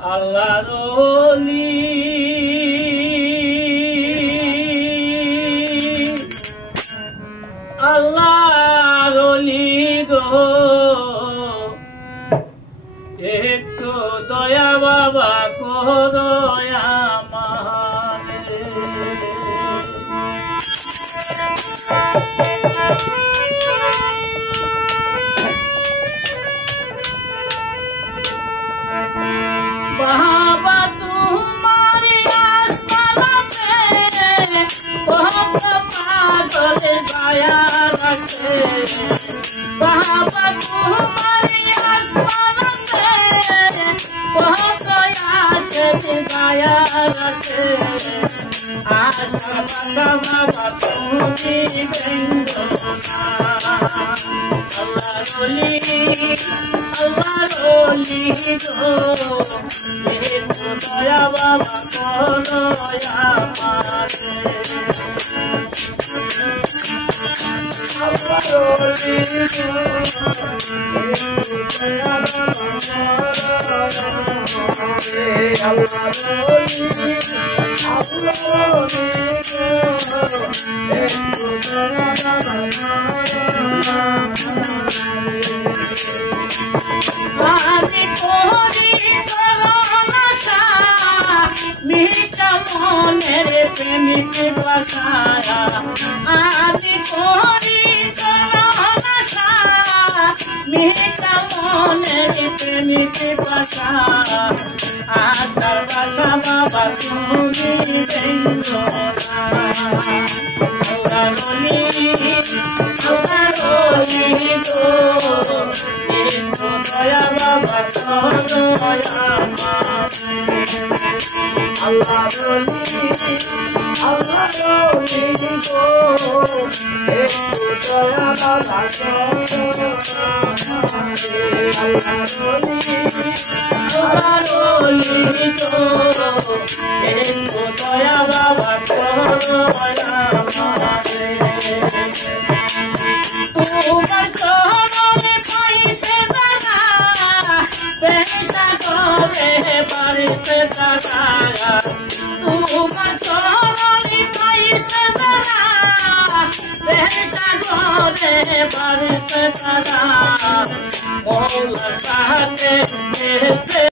আল্লাহর ওলি আল্লাহর ওলি গো একটু দয়া বাবা করো আমারে বাবা তোমার আসমানাতে কত পাগল গায়া রাখে বাবা তোমার আসমানাতে কত আশিক গায়া রাখে আশা বাবা তুমি বেঙ্গো না আল্লাহর ওলি গো একটু দয়া বাবা করো আমারে আল্লাহর ওলি গো একটু দয়া বাবা করো আমারে আল্লাহর ওলি গো একটু দয়া বাবা আমি করি করোনাশা মিটা মনের প্রেমিক বাসায়া আমি করি করোনাশা মিটা মনের প্রেমিক বাসা আশার বাসা বাবা তুমি বেঙ্গো না আল্লাহর ওলি গো একটু দয়া বাবা করো আমারে আল্লাহর ওলি গো একটু দয়া বাবা করো আমারে আল্লাহর ওলি গো একটু দয়া বাবা করো আমারে তোমার চরণে পাইছে দাদা পেশা করে পারিছে দাদা তোমার চরণে পাইছে দাদা পেশা করে পারিছে দাদা মৌলা সাথে